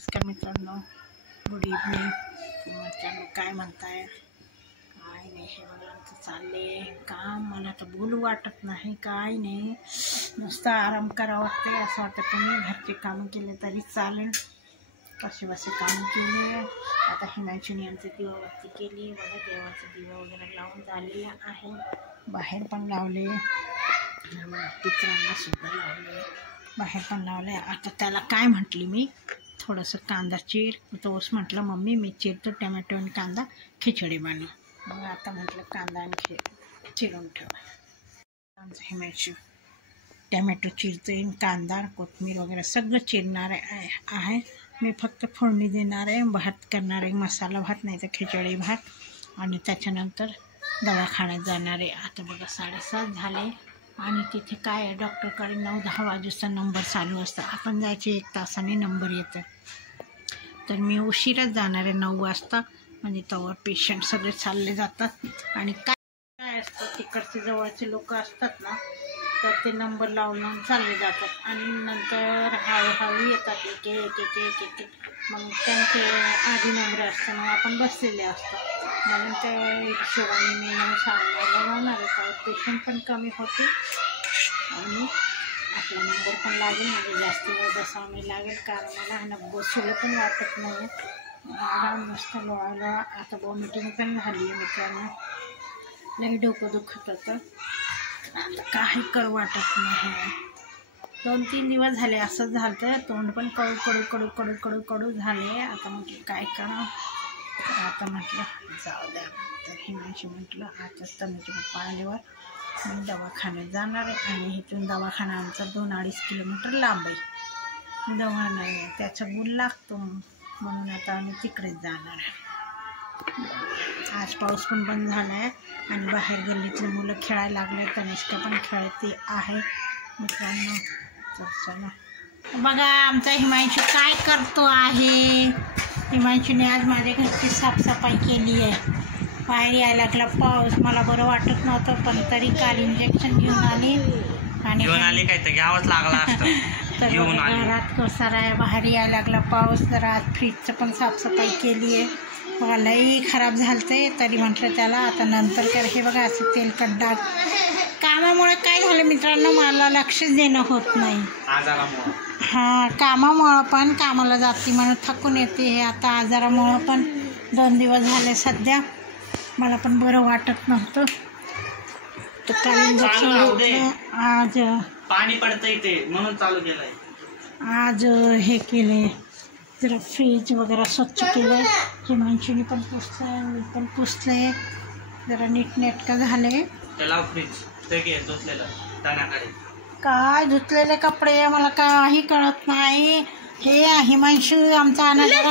नमस्कार मित्रांनो, good evening. मित्रांनो काय म्हणताय? काय नाही, हे मला आमचं चालले काम. मला तर बोलू वाटत नाही, काय नाही, नुसतं आराम करावं वाटतंय. असं वाटतं तुम्ही घरचे कामं केले तरी चालेल, कसे बसे कामं केले. आता हिमांशूने आमची दिवाबत्ती केली बघा, देवाचा दिवा वगैरे लावून झालेला आहे. बाहेर पण लावले, पितरांना सुद्धा लावले, बाहेर पण लावले. आता त्याला काय म्हटली मी, थोडंसं कांदा चिर. तोच म्हटलं मम्मी मी चिरतो टमॅटो आणि कांदा, खिचडी बनव. मग आता म्हटलं कांदा आणि चिरून ठेवा. आमचं हिमांशू टमॅटो चिरतोय, कांदा कोथिंबीर वगैरे सगळं चिरणार आहे. मी फक्त फोडणी देणार आहे, भात करणार आहे, मसाला भात नाही तर खिचडी भात. आणि त्याच्यानंतर दवाखान्यात जाणार आहे. आता बघा 7:30 झाले आणि तिथे काय आहे, डॉक्टरकडे 9-10 वाजेचा नंबर चालू असतं. आपण जायचे 1 तासाने नंबर येतं. तर मी उशिराच जाणार आहे 9 वाजता, म्हणजे तोवर पेशंट सगळे चालले जातात. आणि काय असतं, तिकडचे जवळचे लोक असतात ना, तर ते नंबर लावून चालले जातात आणि नंतर हळूहळू येतात एक एक. मग त्यांचे आधी नंबर असतं, मग आपण बसलेले असतो. म्हणून त्या हिशोबाने मी 9:30 जाणार आहे, तर पेशंट पण कमी होते आणि आपला नंबर पण लागेल, म्हणजे जास्त वेळ बसावं नाही लागेल. कारण मला बसवलं पण वाटत नाही, आराम नुसतं लोळायला. आता वॉमिटिंग पण झाली आहे मित्रांनो, लई डोकं दुखत होतं. आता काही करू वाटत नाही. 2-3 दिवस झाले असं झालं, तोंड पण कडू झाले. आता म्हटलं काय करावं, तर आता म्हटलं जाऊ द्या. तर हिमांशी म्हटलं आता तनुचे पप्पा आल्यावर मी दवाखान्यात जाणार आहे. आणि इथून दवाखाना आमचा 2-2.5 किलोमीटर लांब आहे. दवाखाना आहे त्याचा गुण लागतो, म्हणून आता आम्ही तिकडेच जाणार आहे. आज पाऊस पण बंद झाला आहे आणि बाहेर गल्लीतले मुलं खेळायला लागले. तनिष्का पण खेळते आहे मित्रांनो. तर चला बघा आमचा हिमांशू काय करतो आहे. हिमांशूने आज माझ्या घरची साफसफाई केली आहे. बाहेर यायला लागला पाऊस, मला बरं वाटत नव्हतं, पण तरी काल इंजेक्शन घेऊन आली आणि काय तर घ्यावंच लागला असतं. तर घरात कोसारा आहे, बाहेर यायला लागला पाऊस. तर आज फ्रीजचं पण साफसफाई केली आहे. बघा लई खराब झालते, तरी म्हटलं त्याला आता नंतर कर. हे बघा असं तेलकट डाग, कामामुळे काय झालं मित्रांनो, मला लक्षच देणं होत नाही. हां, कामामुळं पण, कामाला जाते म्हणून थकून येते. हे आता आजारामुळं पण 2 दिवस झाले सध्या मला पण बरं वाटत नव्हतं. तर काल इंजेक्शन घेतलं, आज पाणी पडतं इथे म्हणून चालू केलंय. आज हे केले, जरा फ्रीज वगैरे स्वच्छ केलं. हिमांशूने पण पुसलं, मी पण पुसले, जरा नीटनेटकं झाले. त्याला फ्रीज ते घे धुतलेलं टनाकडे. काय धुतलेले कपडे, मला काही कळत नाही. हे हिमांशू आमचा अनाजरा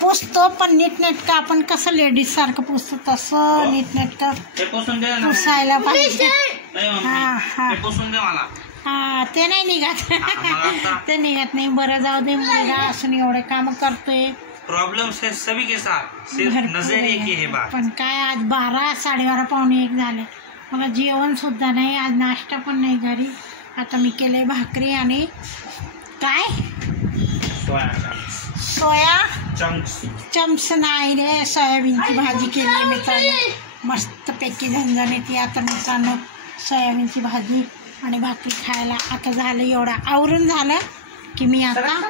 पुसतो, पण नीटनेटकं आपण कसं लेडीज सारखं पुसतो तसं नीटनेटकं पुसायला पाहिजे. हां, ते नाही निघत. ते निघत नाही. बरं जाऊ दे, मुलगा असून एवढे काम करतोय. प्रॉब्लेम सभी के साथ, सिर्फ नजर एक ही है बात. पण काय आज 12, 12:30, पावणे 1 झाले. मला जेवण सुद्धा नाही, आज नाश्ता पण नाही घरी. आता मी केले भाकरी आणि काय सोया चम्स नाही रे, सोयाबीनची भाजी केली आहे मित्रांनो, मस्तपैकी झणझणीत. आता मित्रांनो सोयाबीनची भाजी आणि भाकरी खायला. आता झालं एवढं आवरून झालं की मी आता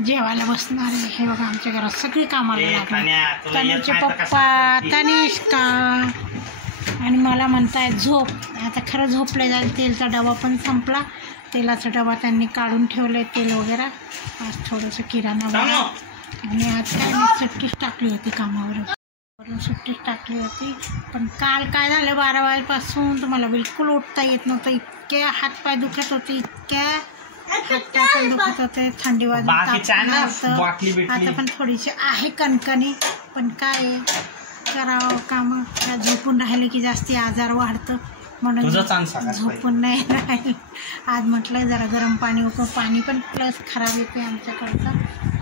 जेवायला बसणार आहे. हे बघा आमच्या घरात सगळी कामाला लागले. तनुचे पप्पा, तनिष्का आणि मला म्हणताय झोप. आता खरं झोपले जाईल. तेलचा डबा पण संपला, तेलाचा डबा त्यांनी काढून ठेवले, तेल वगैरे. आज थोडंसं किराणा बघा. आणि आज काय मी सुट्टीच टाकली होती कामावरून, सुट्टीच टाकली होती. पण काल काय झालं, 12 वाजेपासून तुम्हाला बिलकुल उठता येत नव्हतं. इतके हातपाय दुखत होते, इतक्या हातपाय पण दुखत होते. थंडी वाजून आता पण थोडीशी आहे कणकणी, पण काय करावं काम. झोपून राहिले की जास्ती आजार वाढतं, म्हणून झोपून नाही राहील. आज म्हटलं जरा गरम पाणी उकळून, पाणी पण प्लस खराब येते आमच्याकडचं,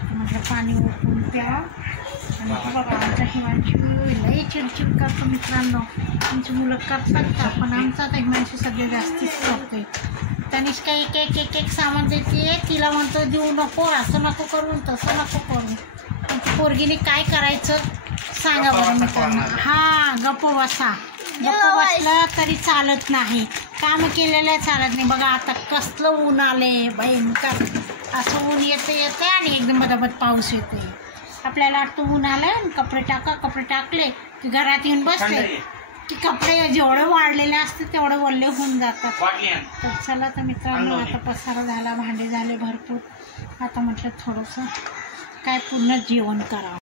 म्हटलं पाणी उकळून प्यावं. आणि बघा आमच्या हिमांशू लई चिडचिड करतो मित्रांनो. आमची मुलं करतात का, पण आमचा आता हिमांशू सगळे जास्तीच करतोय. तनिष्का एक एक एक एक सामान देते, तिला म्हणतो देऊ नको, असं नको करून तसं नको करून. पोरगीने काय करायचं सांगा बरं मित्रांनो. हा गप्प बसा, गप्प बसलं तरी चालत नाही, काम केलेलं चालत नाही. बघा आता कसलं ऊन आले भयंकर, असं ऊन येते आणि एकदम बदाबद पाऊस येते. आपल्याला वाटतं ऊन आलं, कपडे टाका, कपडे टाकले की घरात येऊन बसले की कपडे जेवढे वाढलेले असते तेवढे वल्ले होऊन जातात. तर चला तर मित्रांनो, आता पसारा झाला, भांडे झाले भरपूर. आता म्हटलं थोडंसं काय पूर्ण जेवण करावं.